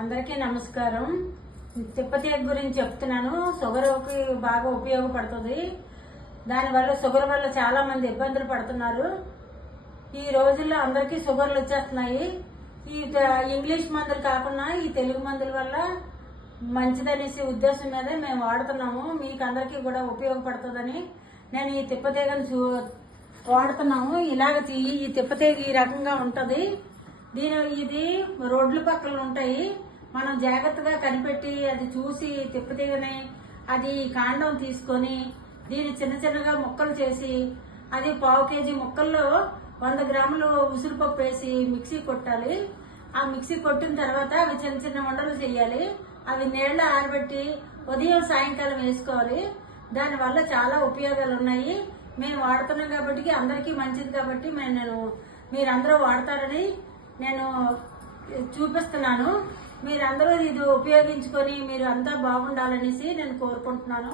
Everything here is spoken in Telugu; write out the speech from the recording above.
అందరికీ నమస్కారం. తిప్పతి గురించి చెప్తున్నాను. షుగర్కి బాగా ఉపయోగపడుతుంది. దానివల్ల షుగర్ వల్ల చాలా మంది ఇబ్బందులు పడుతున్నారు. ఈ రోజుల్లో అందరికీ షుగర్లు వచ్చేస్తున్నాయి. ఈ ఇంగ్లీష్ మందులు కాకుండా ఈ తెలుగు మందుల వల్ల మంచిదనేసి ఉద్దేశం మీద మేము వాడుతున్నాము. మీకు అందరికీ కూడా ఉపయోగపడుతుందని నేను ఈ తిప్పతీగను వాడుతున్నాము. ఈ తిప్పతీగ ఈ రకంగా ఉంటది. ఇది రోడ్ల పక్కన ఉంటాయి. మనం జాగ్రత్తగా కనిపెట్టి అది చూసి తిప్పతీగని అది కాండం తీసుకొని దీన్ని చిన్న చిన్నగా ముక్కలు చేసి అది 1/2 కేజీ ముక్కల్లో 100 గ్రాములు ఉసిరిపప్పు వేసి మిక్సీ కొట్టాలి. ఆ మిక్సీ కొట్టిన తర్వాత అవి చిన్న చిన్న ఉండలు చేయాలి. అవి నీళ్ళ ఆరబెట్టి ఉదయం సాయంకాలం వేసుకోవాలి. దానివల్ల చాలా ఉపయోగాలు ఉన్నాయి. మేము వాడుతున్నాం కాబట్టి అందరికీ మంచిది కాబట్టి మీరందరూ వాడతారని నేను చూపిస్తున్నాను. మీరందరూ ఇది ఉపయోగించుకొని మీరు అంతా బాగుండాలనేసి నేను కోరుకుంటున్నాను.